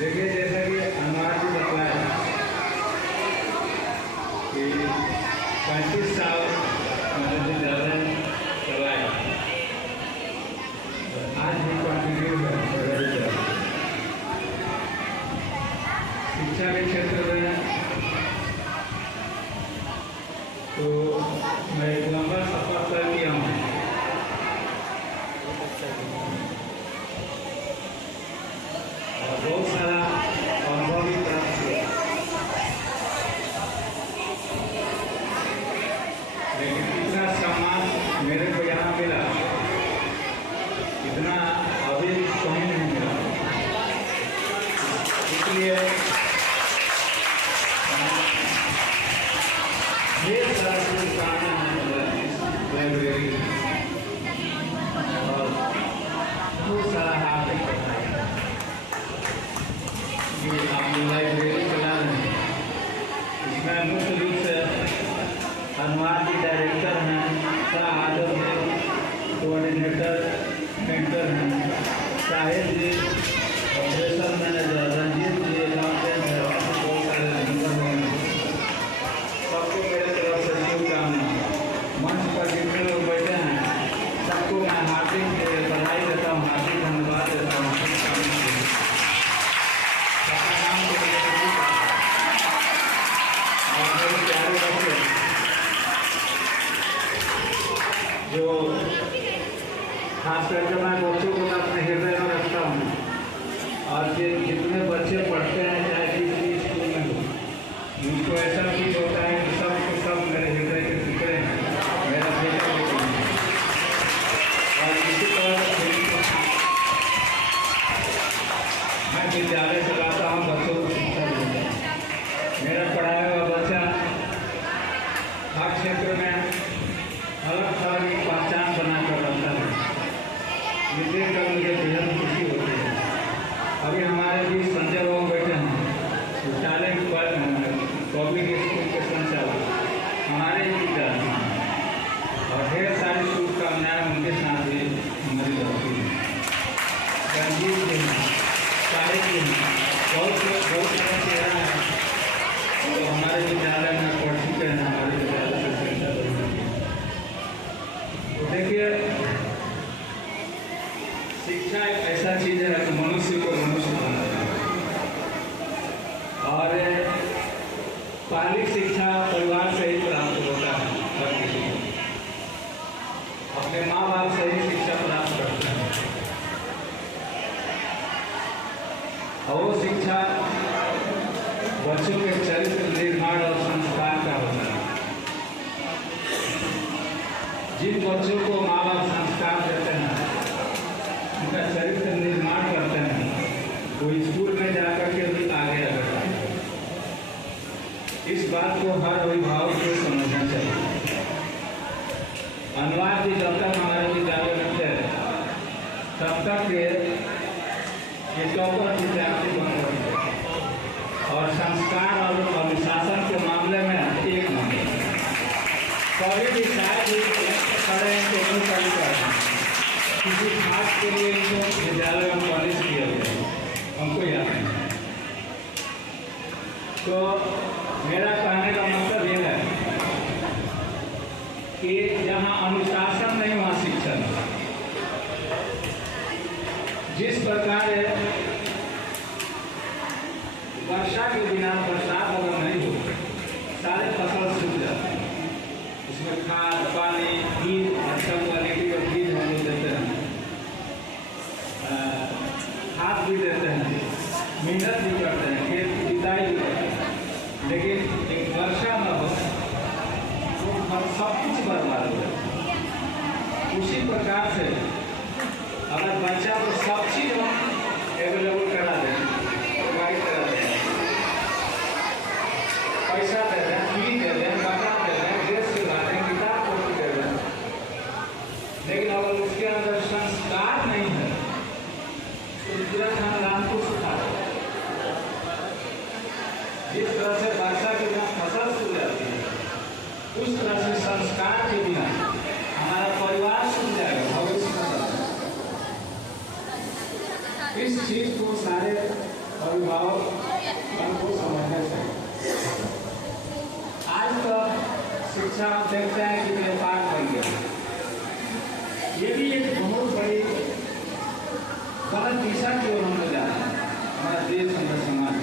देखिए, जैसा कि अनुराग जी बताया कि 35 साल मैंने ज़्यादा चलाया, आज भी कंटिन्यू है। शिक्षा के क्षेत्र में तो मैं एक लंबा सफर तय किया हूँ। बहुत सारा अनुभव भी प्राप्त हुआ, लेकिन इतना सम्मान मेरे को यहाँ मिला, इतना अभी कहीं नहीं मिला। इसलिए ढेर सारा शुभकामना लाइब्रेरी और बहुत सारा हार्दिक बधाई कि आप लाइब्रेरी चला रहे हैं। इसमें मुख्य रूप से अनुवाद जी डायरेक्टर हैं, शाह आदम जी कोऑर्डिनेटर मेंटर हैं, साहिब जी ऑपरेशन मैनेजर, रंजीत जी अकाउंटेंट है, और बहुत सारे मेंबर हैं। सबको मेरे तरफ से शुभकामना। मंच पर जितने लोग बैठे हैं सबको मैं हार्दिक बधाई देता हूँ, हार्दिक धन्यवाद देता हूँ। जो खास करके मैं बच्चों को अपने हृदय में रखता हूँ, और जितने बच्चे पढ़ते हैं चाहे किस भी स्कूल में हो, उनको ऐसा फील होता है कि सब मेरे हृदय के टुकड़े हैं, मेरा बेटा बेटी है। और इसी तरह मैं विद्यालय चलाता हूँ, बच्चों को शिक्षा देता हूँ। मेरा पढ़ाया हुआ बच्चा हर क्षेत्र में अलग थलग की पहचान बनाकर रखता है। ये देखकर मुझे बेहद खुशी होती है। अभी हमारे बीच संजय बाबू बैठे हैं, विद्यालय पब्लिक स्कूल के संचालक, हमारे ही विद्यार्थी हैं, और ढेर सारी शुभकामनाएं उनके साथ भी हमारी रहती है। रंजीत जी हैं, साहिब जी हैं, बहुत सारे चेहरा है तो हमारे विद्यालय में पढ़ चुके हैं, हमारे विद्यालय से शिक्षा दे चुके हैं। तो देखिए, शिक्षा एक ऐसा चीज़ है कि मनुष्य को मनुष्य बनाता है। और पहली शिक्षा परिवार से ही प्राप्त होता है। हर किसी को अपने माँ बाप से ही शिक्षा प्राप्त करते हैं, और वो शिक्षा बच्चों के चरित्र निर्माण और संस्कार का होता है। जिन बच्चों को माँ बाप संस्कार देते हैं, उनका चरित्र निर्माण करते हैं, वो स्कूल में जाकर के भी आगे बढ़ता है। इस बात को हर अभिभावक को समझना चाहिए। अनुवाद जी जब तक हमारे विद्यालय में थे तब तक ये टॉपर विद्यार्थी बन रहे थे, और संस्कार और अनुशासन के मामले में एक नंबर। कभी भी शायद खड़े हैं तो नहीं कभी करते, किसी खास के लिए इनको विद्यालय में पॉलिश किया गया, हमको याद नहीं। तो मेरा कहने का मतलब यह है कि जहाँ अनुशासन नहीं वहाँ शिक्षण। जिस प्रकार वर्षा के बिना बरसात अगर नहीं हो, सारे फसल सूख जाते हैं। उसमें खाद पानी बीज अच्छा क्वालिटी का बीज हम लोग देते हैं, खाद भी देते हैं, मेहनत भी करते हैं, खेत की जुताई भी करते हैं, लेकिन एक वर्षा न हो तो सब कुछ बर्बाद हो जाता है। उसी प्रकार से अगर बच्चा को सब चीज़ अवेलेबल करा दें, प्रोवाइड करा दें, पैसा दे दें, फी दे दें, कपड़ा दे दें, ड्रेस सिला दें, किताब कॉपी दे दें, लेकिन अगर उसके अंदर संस्कार नहीं है तो पूरा खानदान को सुखा दें। जिस तरह से वर्षा के बिना फसल सूख जाती है, उस तरह से संस्कार के बिना हमारा परिवार सूख जाएगा, भविष्य में। इस चीज को सारे अभिभावक को समझना चाहिए। आज तो शिक्षा आप देखते हैं कि व्यापार बन गया, ये भी एक बहुत बड़ी गलत दिशा की ओर हम लोग जा रहे हैं। हमारा देश, हमारा समाज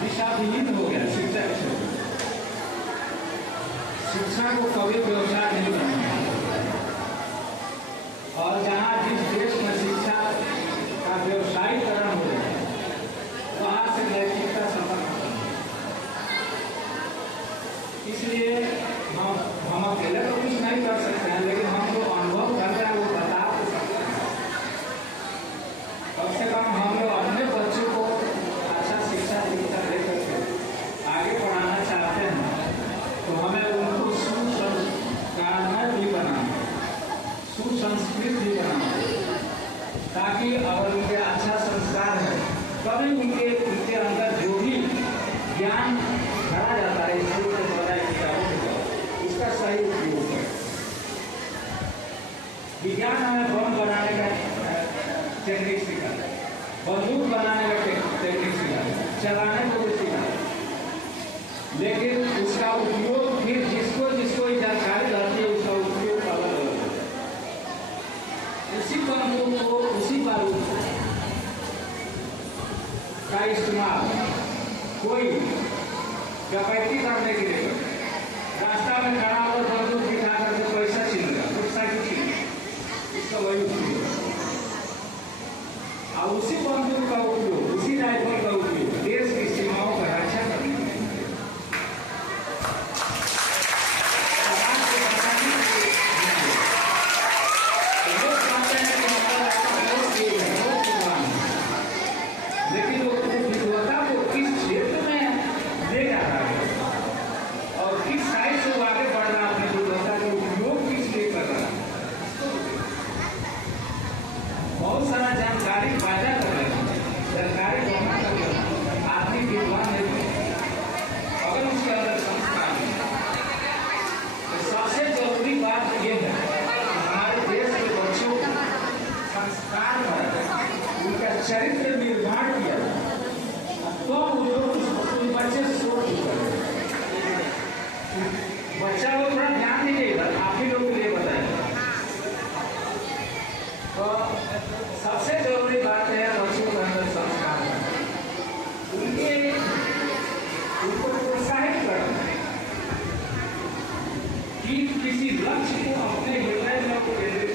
दिशाहीन हो गया शिक्षा के क्षेत्र। शिक्षा को कभी व्यवसाय नहीं करना, और जहाँ जिस देश में शिक्षा का व्यवसायीकरण हो रहा है, वहाँ से नैतिकता समाप्त हो। इसलिए हम अकेले तो कुछ नहीं कर सकते हैं, लेकिन हम जो अनुभव कर रहे हैं वो बता सकते हैं। कम से कम हम लोग अपने बच्चों को अच्छा शिक्षा दीक्षा दे करके आगे बढ़ाना चाहते हैं, तो हमें उनको सुसंस्कार भी बनाना, सुसंस्कृत भी बनाना, ताकि अगर उनके अच्छा संस्कार है तभी उनके अंदर जो भी ज्ञान भरा जाता है स्कूल के द्वारा, उसका सही उपयोग है। विज्ञान हमें बम बनाने का टेक्निक सिखाता है, बंदूक बनाने का टेक्निक सिखाता है, चलाने को भी सिखाता है, लेकिन उसका उपयोग फिर जिसको जिसको जानकारी रहती है उसका उपयोग अलग अलग होता है। उसी बंदूक को, उसी बारूद का इस्तेमाल कोई डकैती करने के लिए, रास्ता में खड़ा हो बंदूक दिखा करके पैसा छीन लिया, मोटरसाइकिल छीन, इसका वही उपयोग। और उसी बंदूक का उपयोग, उसी राइफल का उपयोग देश की सीमाओं पर रक्षा करने के लिए, समाज को बचाने के लिए। लोग कहते हैं कि हमारा रास्ता बहुत तेज है, बहुत विद्वान है, लेकिन वो विद्वता को किस क्षेत्र में ले जा रहा है और किस साइड से वो आगे बढ़ रहा है, अपनी विद्वता का उपयोग किस लिए कर रहा है। बहुत सारा जानकारी बाजा कर रहे हैं, सरकारी गवर्नमेंट कर रहे हैं, आदमी विद्वान नहीं, अगर उसके अंदर संस्कार नहीं। तो सबसे जरूरी बात यह है कि हमारे देश के बच्चों को संस्कार पर उनका चरित्र निर्माण किया, तो वो लोग बच्चे सोच करें। बच्चा वो थोड़ा ध्यान दीजिएगा, आप ही लोग के लिए बताएंगे। तो सबसे जरूरी बात है बच्चों के अंदर संस्कार, उनको प्रोत्साहित करना कि किसी लक्ष्य को अपने हृदय में केंद्रित,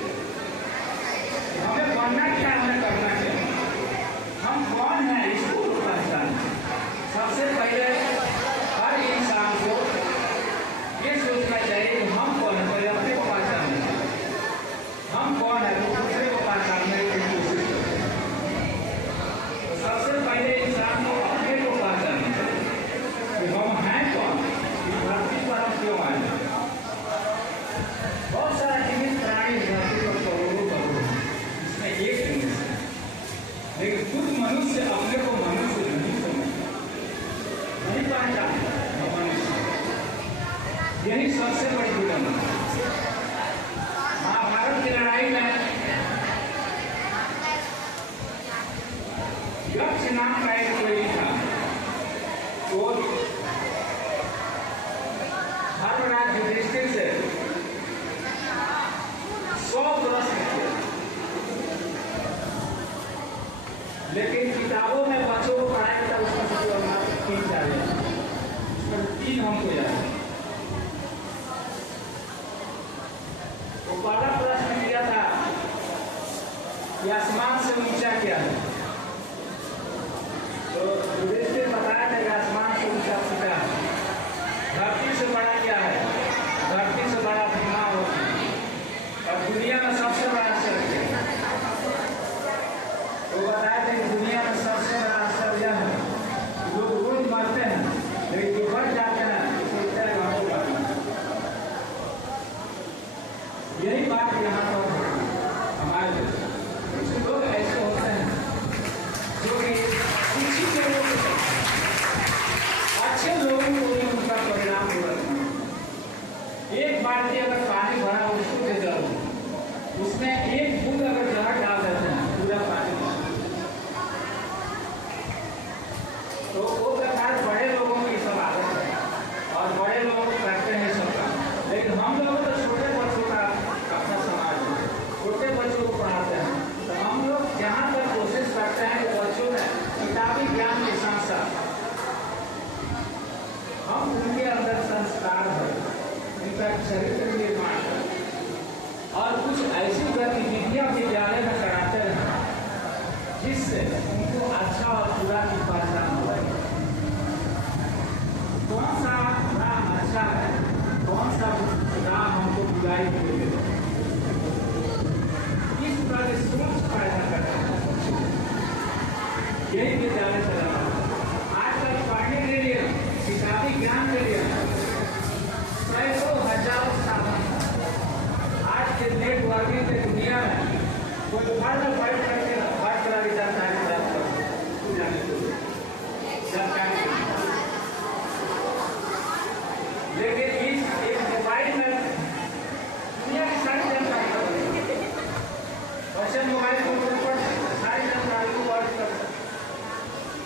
हमें बनना क्या, हमें करना क्या, हम कौन है इसको पहचान। सबसे पहले हर इंसान को ये सोचना चाहिए कि हम कौन है, पहले अपने को पहचानना, हम कौन है तो दूसरे को पहचानने की कोशिश करें। तो सबसे पहले इंसान को अपने को पहचानना चाहिए कि हम हैं कौन, इस धरती पर हम क्यों आए। बहुत सारा जीवित प्राणी धरती पर करोड़ों करोड़, इसमें एक नहीं है, लेकिन खुद मनुष्य अपने को मनुष्य नहीं समझता, नहीं पहचानता मनुष्य। यही सबसे बड़ी विडंबना है। महाभारत की लड़ाई में यक्ष नाम का एक कोई था, वो धर्मराज युधिष्ठिर से 100 प्रश्न किए, लेकिन किताबों में बच्चों को पढ़ाया था उसका सबसे 3-4 उसमें 3 हमको याद है। वो पहला प्रश्न किया था कि आसमान से ऊंचा क्या है, तो युधिष्ठिर बताया था कि आसमान से ऊंचा क्या है। धरती से बड़ा क्या है, धरती से बड़ा ब्रह्मा होता है, और दुनिया में सबसे बड़ा शहर क्या है, वो बताया था कि दुनिया में सबसे बड़ा शहर यह है, लोग रोज मरते हैं लेकिन जो बढ़ जाते हैं सोचते हैं हमको करना। यही बात यहाँ पर हमारे कुछ लोग ऐसे होते हैं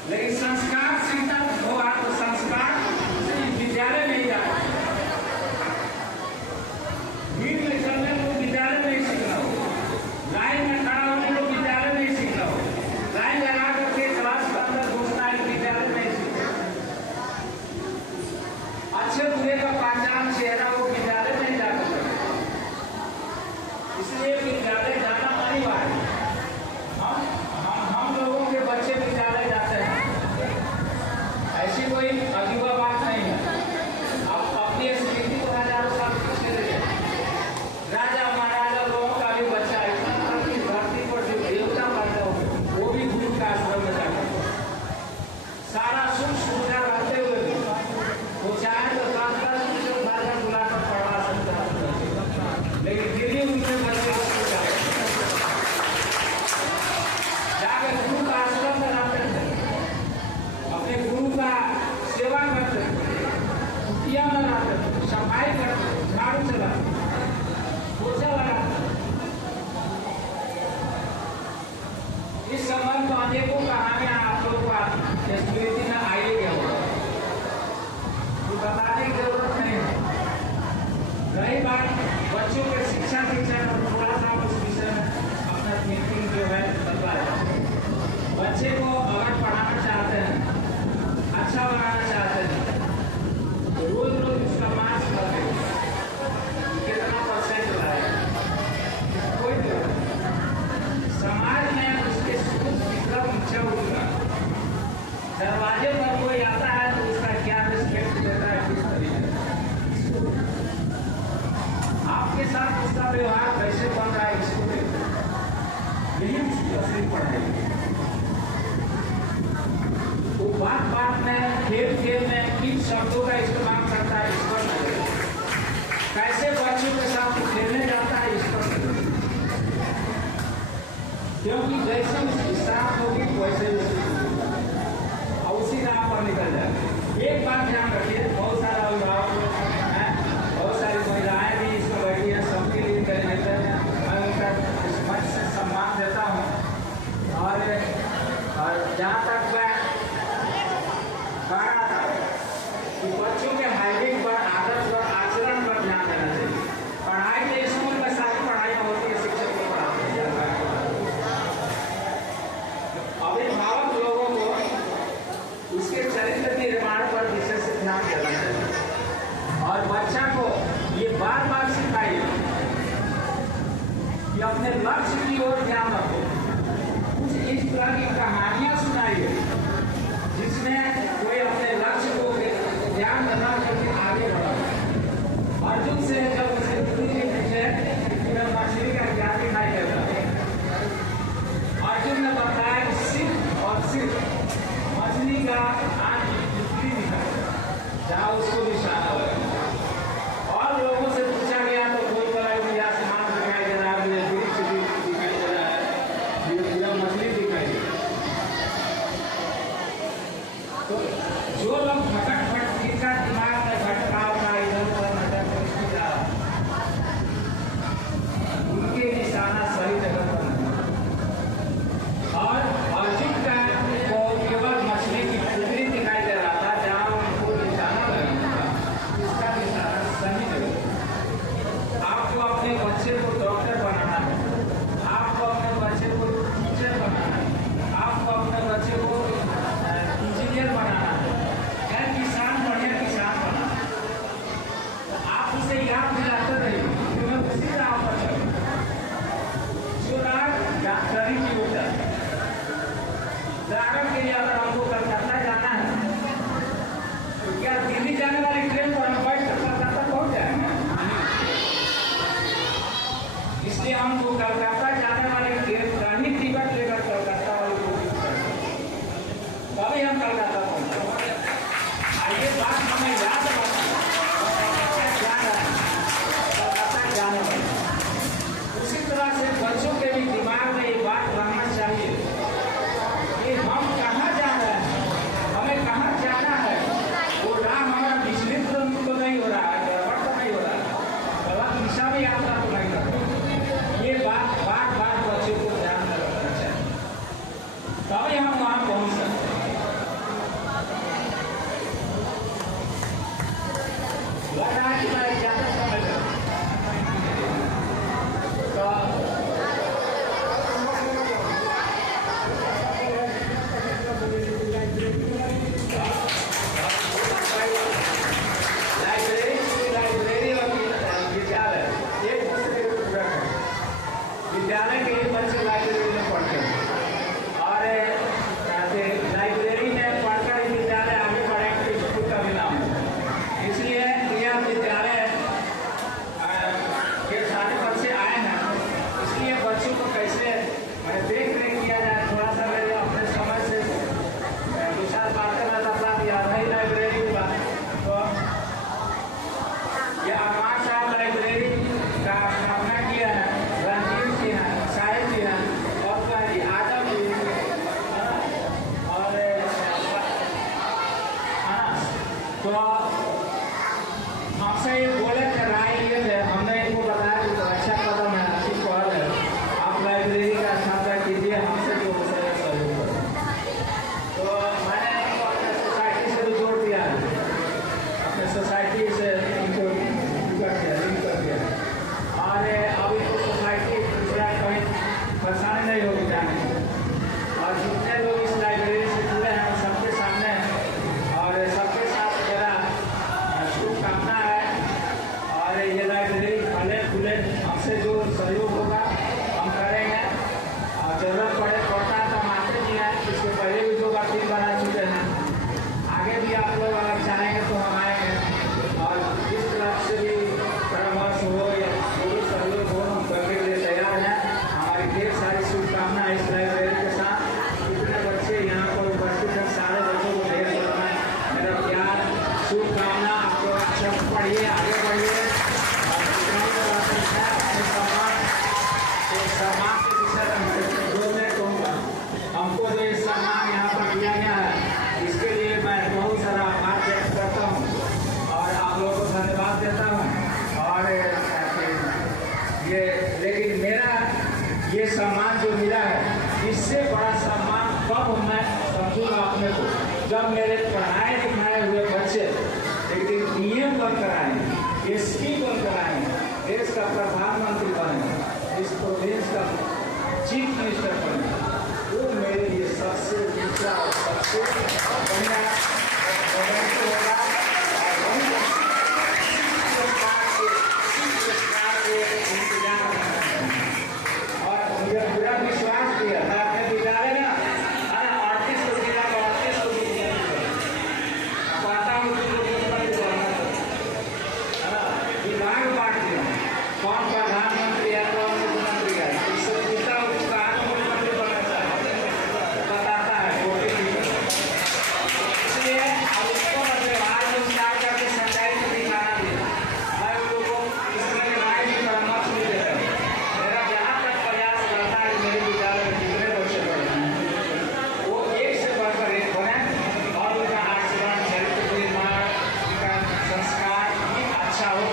लेकिन संस्कार सीखना होगा तो संस्कार विद्यालय में ही जाए। भीड़ में चलने को विद्यालय में ही सीखना हो, लाइन में खड़ा होने को विद्यालय में ही सीखना हो, लाइन लगा करके क्लास के अंदर घुसना है विद्यालय में ही सीखना हो। अच्छे बुरे का पहचान चेहरा वो विद्यालय में ही जाकर करें। इसलिए विद्यालय जाना अनिवार्य है। हम लोगों के बच्चे विद्यालय जाते हैं, ऐसी कोई अजूबा बात नहीं है। आप अपनी स्मृति को हजारों साल पीछे ले जाए। राजा महाराजा लोगों का भी बच्चा इतना धरती पर जो देवता पैदा हो वो भी गुरु का आश्रम में जाता है। सारा सुख सुविधा रहते हुए भी वो चाहे तो 10-10 घर बुलाकर पढ़ा सकता है, लेकिन फिर भी उनके बच्चे को जाकर गुरु का आश्रम में रहते थे, अपने गुरु का सेवा करते थे, कुटिया में रहते थे, सफाई करते, झाड़ू चलाते, पोछा लगाते। इस संबंध में अनेकों कहानियां आप लोगों को स्मृति में आई गया होगा, बताने की जरूरत नहीं है। रही बात बच्चों के शिक्षा दीक्षा में, थोड़ा सा उस विषय में अपना थिंकिंग जो है बदलाया। बच्चे को अगर पढ़ाना चाहते हैं, अच्छा बनाना चाहते हैं, तो रोज रोज उसका मार्क्स करके कितना परसेंट लाए, कोई जरूरत नहीं। समाज में उसके सुख विक्रम इच्छा होगा। दरवाजे पर कोई आता है तो उसका क्या रिस्पेक्ट देता है, किस तरीके से आपके साथ उसका व्यवहार कैसे बन रहा है, इसको यही उसकी असली पढ़ाई है। वो बात बात में, खेल खेल में किन शब्दों का इस्तेमाल करता है, इस पर नजर, कैसे बच्चों के साथ खेलने जाता है, इस पर नजर। क्योंकि जैसे उसकी साथ होगी वैसे उसी राह पर निकल जाए। एक बात ध्यान रखिए, बहुत सारा अभिभावक हैं, बहुत सारी महिलाएं भी इसमें बैठी हैं, सबके लिए देते हैं। मैं उनका मंच से सम्मान देता हूँ। और जहाँ तक मैं कह रहा था कि बच्चों के हाइजीन पर, आदत पर, आचरण पर ध्यान देना चाहिए। पढ़ाई के स्कूल में सारी पढ़ाइयाँ होती है, शिक्षक को पढ़ाते हैं। अभिभावक लोगों को उसके चरित्र के निर्माण पर विशेष ध्यान देना चाहिए और बच्चा को ये बार बार सिखाइए कि अपने लक्ष्य की ओर ध्यान रखो। कुछ इस तरह की कहानियां सुनाइए जिसमें कोई अपने लक्ष्य को ध्यान रखा करके आगे बढ़ा। अर्जुन से जब उसे पूछे मछली का ज्ञान दिखाई देता, अर्जुन ने बताया कि सिर्फ और सिर्फ मछली का आंख बिक्री दिखाई जहाँ उसको निशाना लगा। और लोगों से पूछा गया तो कोई बोला कि आसमान दिखाई दे रहा है, वृक्ष दिखाई दे रहा है, ये मछली दिखाई दे रहा है। तो जो लोग भटक जिनका दिमाग में भटकाव का इधर उधर भटक जा रहा, उनके निशाना सही जगह पर नहीं। और अर्जुन का को केवल मछली की टुकड़ी दिखाई दे रहा था, जहाँ उनको निशाना लगना था, उसका निशाना सही जगह। आपको अपने बच्चे को डॉक्टर बनाना है, आपको अपने बच्चे को टीचर बनाना है, आपको अपने बच्चे को इंजीनियर बनाना है, या किसान, बढ़िया किसान बनाना है। आप उसे याद दिलाते रहिए कि मैं उसी राह पर चलूं जो राह डॉक्टरी की हो जाए। उदाहरण के लिए अगर हमको कलकत्ता जाना है तो क्या दिल्ली जाने वाली ट्रेन पर हम बैठ कर कलकत्ता पहुंच जाएंगे? इसलिए हमको कलकत्ता जाने वाली ट्रेन का ही टिकट लेकर कलकत्ता वाली कोशिश करें, तभी हम कलकत्ता पहुंचेंगे। ये बात हमें याद रखना, कलकत्ता जाने वाली। उसी तरह से बच्चों के भी दिमाग में ये बात रहना चाहिए कि हम कहाँ जा रहे हैं, हमें कहाँ जाना है। वो राह हमारा विचलित तो नहीं हो रहा है, गड़बड़ तो नहीं हो रहा है, गलत दिशा में यात्रा तो नहीं कर रहे। ये बात बार बार बच्चों को ध्यान में रखना चाहिए, तभी हम वहाँ पहुँच सकते हैं। कि मैं ज़्यादा समय लगा। तो लाइब्रेरी और विद्यालय एक दूसरे को पूरा करें। विद्यालय के ही बच्चे लाइब्रेरी में पढ़ते हैं और लाइब्रेरी में पढ़कर ही विद्यालय आगे बढ़े तो स्कूल का भी नाम है। इसलिए यह विद्यालय के सारे बच्चे आए हैं, इसलिए बच्चों को कैसे देख रेख किया जाए, थोड़ा सा मेरे अपने समय से विशाल बातें मैं अपना याद है लाइब्रेरी की बात। तो यह अरमान साहब लाइब्रेरी का स्थापना किया है, रणजीत जी हैं, साहिब जी हैं और आदम जी और तो हमसे ये बोले थे, राय लिए थे, हमने इनको बताया कि तो अच्छा कदम है, अच्छी पहल है, आप लाइब्रेरी का स्थापना कीजिए, हमसे जो सहयोग करें। तो मैंने इनको अपने सोसाइटी से भी जोड़ दिया है, अपने सोसाइटी से इनको लिंक कर दिया और अब इनको सोसाइटी दूसरा कहीं परेशानी नहीं होगी जाने की। और जितने लोग इस लाइब्रेरी से जुड़े हैं सबके सामने और सबके साथ मेरा शुभकामना है। और ये लाइब्रेरी फले फूले, हमसे जो सहयोग होगा हम करेंगे और जरूरत पड़ता है तो हम आते भी हैं। इसके पहले भी 2 बार 3 बार आ चुके हैं, आगे भी आप लोग अगर चाहेंगे तो हम आएंगे और जिस तरफ से भी परामर्श हो या कोई सहयोग हो हम करने के लिए तैयार हैं। हमारी ढेर सारी शुभकामनाएं इस लाइब्रेरी के साथ। कितने बच्चे यहाँ पर उपस्थित हैं, सारे बच्चों को ढेर सारा मेरा प्यार शुभकामना। आप लोग अच्छा पढ़िए, आगे बढ़िए और सम्मान के विषय जो मैं कहूँगा, हमको जो इस सम्मान यहाँ पर दिया गया है इसके लिए मैं बहुत सारा आभार व्यक्त करता हूँ और आप लोगों को धन्यवाद देता हूँ। और ये लेकिन मेरा ये सम्मान जो मिला है, इससे बड़ा सम्मान कब मैं समझूंगा अपने को, जब मेरे पढ़ाए लिखाए हुए बच्चे एक दिन DM बनकर आएंगे, SP बनकर आएंगे, देश का प्रधानमंत्री बनेंगे, इस प्रोविंस का चीफ मिनिस्टर बनेंगे। वो मेरे लिए सबसे ऊंचा और सबसे बढ़िया होगा। और मुझे पूरा विश्वास दिया मैं अपने विद्यालय में 38 को जिला का 38 को पाता हूँ विभाग बांट दिया, कौन प्रधानमंत्री है कौन मुख्यमंत्री है, इससे पूछता हूँ मुख्यमंत्री बनना चाहता बताता है। इसलिए अब उसको व्यवहार में विचार करके सच्चाई को दिखाना भी मैं उन लोगों को इसमें राय भी परामर्श भी देता हूँ। मेरा जहाँ तक प्रयास करता है मेरे विद्यालय में जितने बच्चे पढ़े हैं वो एक से बढ़कर एक बने और उनका आचरण, चरित्र निर्माण, उनका संस्कार अच्छा हो।